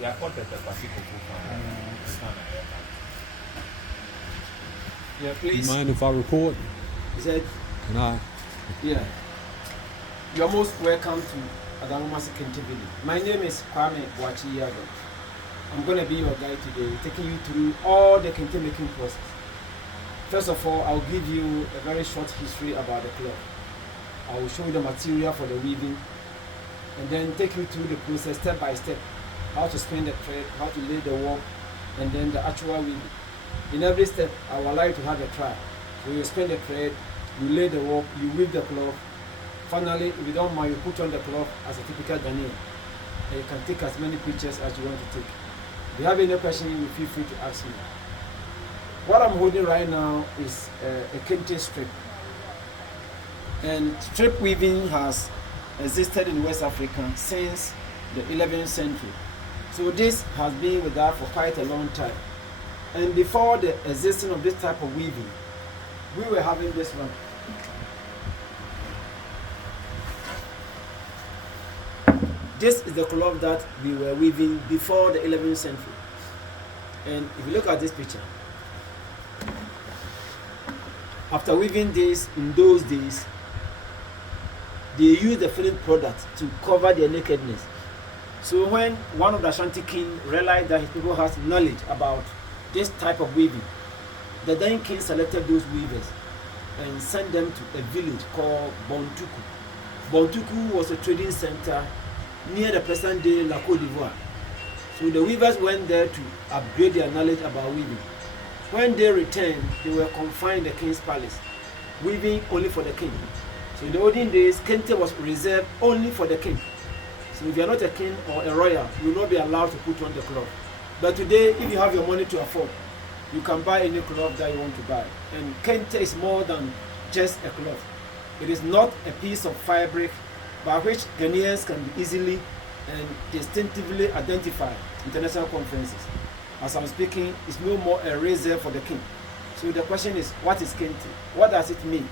Yeah, contact the Pacific. Yeah, please. Mind if I record? Is that? Can I? Yeah. You're most welcome to Adamumasi Kente Village. My name is Kwame Wachiyago. I'm going to be your guide today, taking you through all the Kente making process. First of all, I'll give you a very short history about the cloth. I will show you the material for the weaving, and then take you through the process step by step, how to spin the thread, how to lay the warp, and then the actual weaving. In every step, I will allow you to have a try. So you spin the thread, you lay the warp, you weave the cloth. Finally, if you don't mind, you put on the cloth as a typical Ghanaian. And you can take as many pictures as you want to take. If you have any question, you feel free to ask me. What I'm holding right now is a Kente strip. And strip weaving has existed in West Africa since the 11th century. So this has been with us for quite a long time. And before the existence of this type of weaving, we were having this one. This is the cloth that we were weaving before the 11th century. And if you look at this picture, after weaving this in those days, they used the finished product to cover their nakedness. So when one of the Ashanti king realized that his people has knowledge about this type of weaving, the then king selected those weavers and sent them to a village called Bontuku. Bontuku was a trading center near the present day La Côte d'Ivoire. So the weavers went there to upgrade their knowledge about weaving. When they returned, they were confined in the king's palace, weaving only for the king. So in the olden days, Kente was reserved only for the king. So if you are not a king or a royal, you will not be allowed to put on the cloth. But today, if you have your money to afford, you can buy any cloth that you want to buy. And Kente is more than just a cloth. It is not a piece of fabric by which Ghanaians can easily and distinctively identify international conferences. As I'm speaking, it's no more a reserve for the king. So the question is, what is Kente? What does it mean?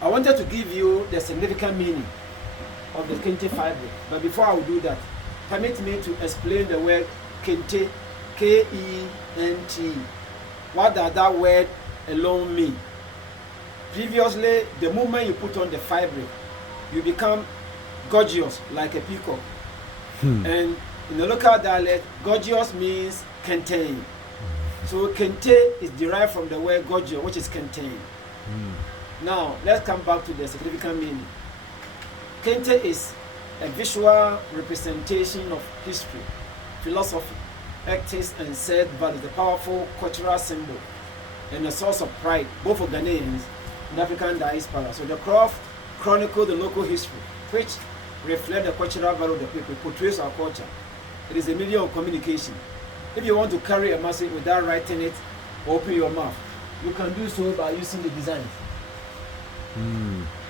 I wanted to give you the significant meaning of the Kente fabric. But before I will do that, permit me to explain the word Kente, K-E-N-T. What does that word alone mean? Previously, the moment you put on the fabric, you become gorgeous like a peacock. And in the local dialect, gorgeous means Kente. So Kente is derived from the word gorgeous, which is Kente. Now, let's come back to the significant meaning. Kente is a visual representation of history, philosophy, ethics, and said values, a powerful cultural symbol and a source of pride, both for Ghanaians and African diaspora. So the cloth chronicles the local history, which reflects the cultural value of the people, portrays our culture. It is a medium of communication. If you want to carry a message without writing it, open your mouth. You can do so by using the design.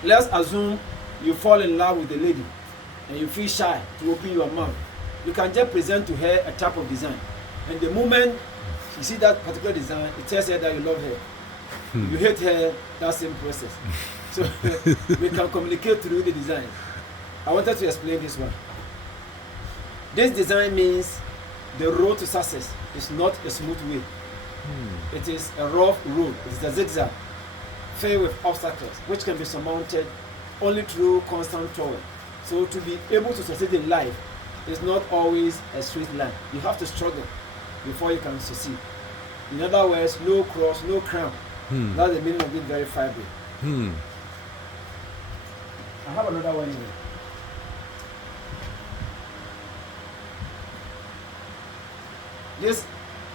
Let's assume you fall in love with a lady and you feel shy to open your mouth. You can just present to her a type of design. And the moment you see that particular design, it tells her that you love her. If you hate her, that same process. So we can communicate through the design. I wanted to explain this one. This design means the road to success is not a smooth way. It is a rough road. It is a zigzag, filled with obstacles, which can be surmounted only through constant toil. So to be able to succeed in life is not always a straight line. You have to struggle before you can succeed. In other words, no cross, no crown. That's the meaning of being very fabric. I have another one here. This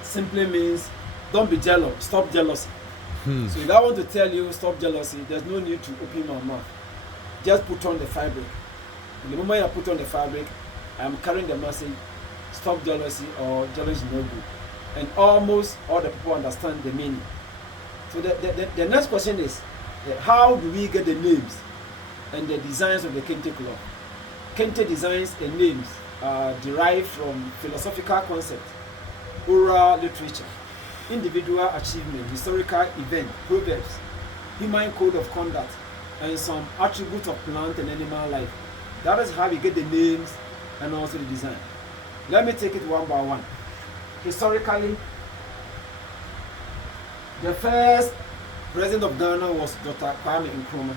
simply means don't be jealous, stop jealousy. So if I want to tell you stop jealousy, there's no need to open my mouth. Just put on the fabric. And the moment I put on the fabric, I'm carrying the message, stop jealousy, or jealousy is no good. And almost all the people understand the meaning. So the next question is, how do we get the names and the designs of the Kente cloth? Kente designs and names are derived from philosophical concepts, oral literature, individual achievement, historical event, proverbs, human code of conduct, and some attributes of plant and animal life. That is how we get the names and also the design. Let me take it one by one. Historically, the first president of Ghana was Dr. Kwame Nkrumah.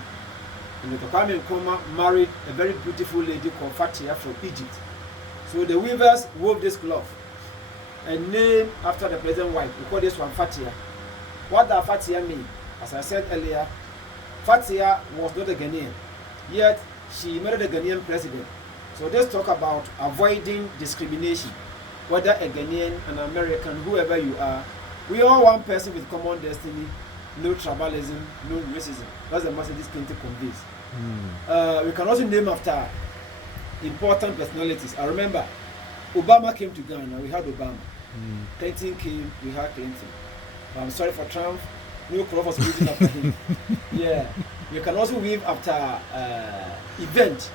And Dr. Kwame Nkrumah married a very beautiful lady called Fatia from Egypt. So the weavers wove this cloth and named after the president's wife. We call this one Fatia. What does Fatia mean? As I said earlier, Fatia was not a Ghanaian, yet she married a Ghanaian president. So let's talk about avoiding discrimination, whether a Ghanaian, an American, whoever you are. We are one person with common destiny, no tribalism, no racism. That's the message this Kente conveys. We can also name after important personalities. I remember Obama came to Ghana, we had Obama. Clinton came, we had Clinton. I'm sorry for Trump, no crop was written after him. Yeah, we can also weave after event.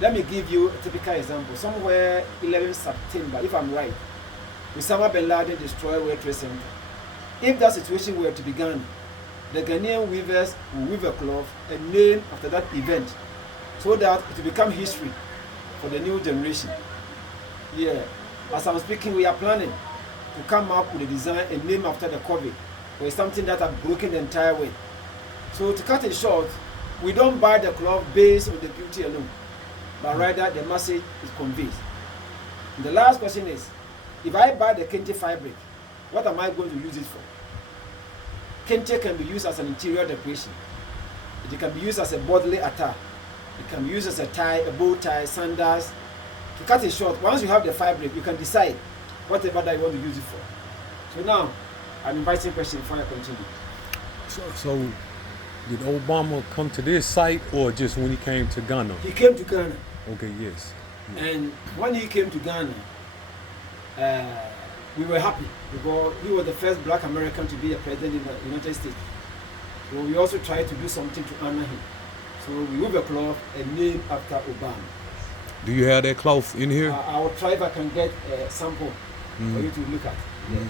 Let me give you a typical example. Somewhere 11 September, if I'm right, Osama bin Laden destroyed World Trade Center. If that situation were to begin, the Ghanaian weavers will weave a cloth and name after that event, so that it will become history for the new generation. Yeah, as I'm speaking, we are planning to come up with a design and name after the COVID, or something that has broken the entire way. So to cut it short, we don't buy the cloth based on the beauty alone, but rather the message is conveyed. And the last question is, if I buy the Kente fabric, what am I going to use it for? Kente can be used as an interior decoration. It can be used as a bodily attire. It can be used as a tie, a bow tie, sandals. To cut it short, once you have the fabric, you can decide whatever that you want to use it for. So now, I'm inviting questions before I continue. So did Obama come to this site or just when he came to Ghana? He came to Ghana. Okay, yes. And when he came to Ghana, we were happy because he was the first black American to be a president in the United States. So we also tried to do something to honor him. So we wove a cloth and named after Obama. Do you have that cloth in here? I will try if I can get a sample for you to look at. Yeah.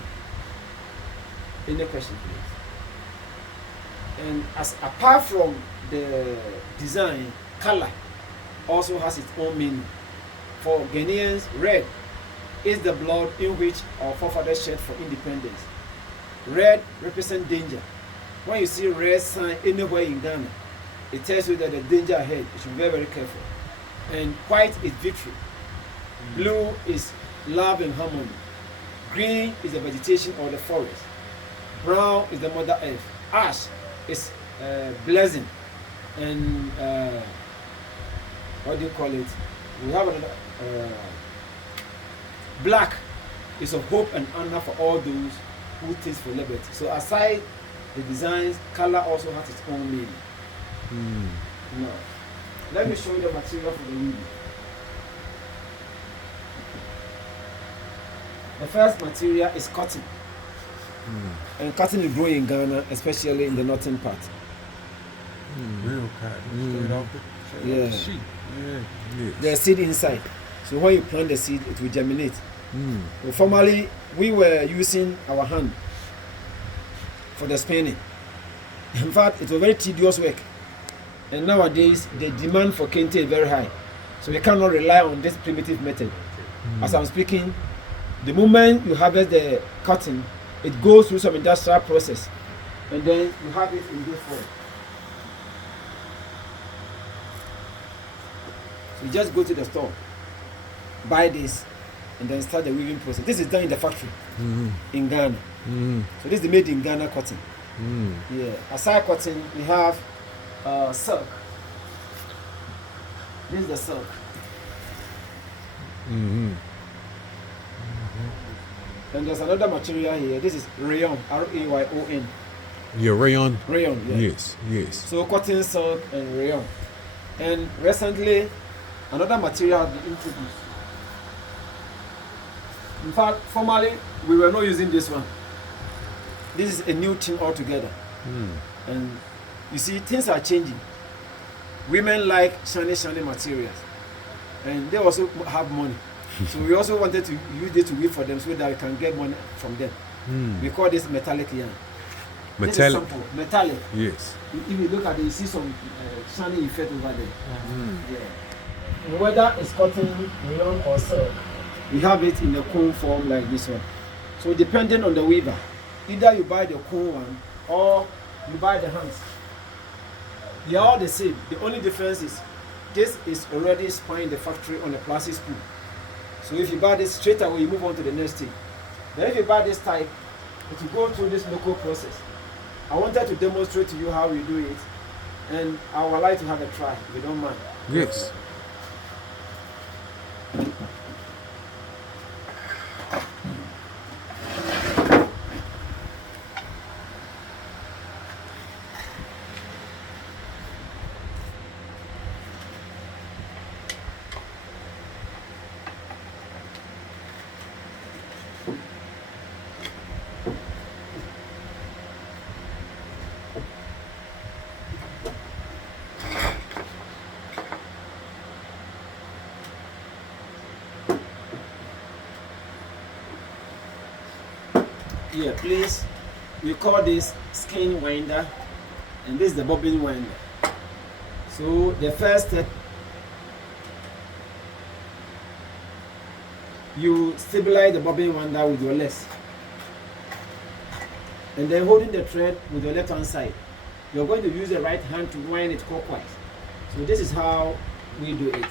Any question, please? And as apart from the design, color also has its own meaning. For Ghanaians, red is the blood in which our forefathers shed for independence. Red represents danger. When you see red sign anywhere in Ghana, it tells you that the danger ahead. You should be very, very careful. And white is victory. Blue is love and harmony. Green is the vegetation or the forest. Brown is the Mother Earth. Ash is blessing. And what do you call it? We have another. Black is of hope and honor for all those who taste for liberty. So aside the designs, color also has its own meaning. Now, let me show you the material for the weaving. The first material is cotton. And cotton is growing in Ghana, especially in the northern part. Real cotton. Straight off the sheet. Yeah. There's seed inside. So when you plant the seed, it will germinate. Well, formerly, we were using our hand for the spinning. In fact, it was very tedious work. And nowadays, the demand for Kente is very high. So we cannot rely on this primitive method. As I'm speaking, the moment you harvest the cotton, it goes through some industrial process. And then you have it in this form. So you just go to the store, buy this, and then start the weaving process. This is done in the factory in Ghana. So this is the made in Ghana cotton. Yeah. Aside cotton, we have silk. This is the silk. And there's another material here. This is rayon, R-A-Y-O-N. Yeah, rayon. Rayon, yeah. Yes. So cotton, silk, and rayon. And recently, another material has been introduced. In fact, formerly, we were not using this one. This is a new thing altogether. And you see, things are changing. Women like shiny materials. And they also have money. So we also wanted to use this to weave for them so that we can get money from them. We call this metallic yarn. This is sample, metallic. Yes. If you look at it, you see some shiny effect over there. Yeah. Whether it's cotton, rayon, or silk, we have it in a cone form like this one. So depending on the weaver, either you buy the cone one or you buy the hands. They are all the same. The only difference is this is already spun in the factory on a plastic spool. So if you buy this straight away, you move on to the next thing. But if you buy this type, it will go through this local process. I wanted to demonstrate to you how we do it, and I would like to have a try, if you don't mind. Yes. Yeah, please, we call this skin winder, and this is the bobbin winder. So the first step, you stabilize the bobbin winder with your legs, and then holding the thread with your left hand side, you're going to use the right hand to wind it clockwise. So this is how we do it.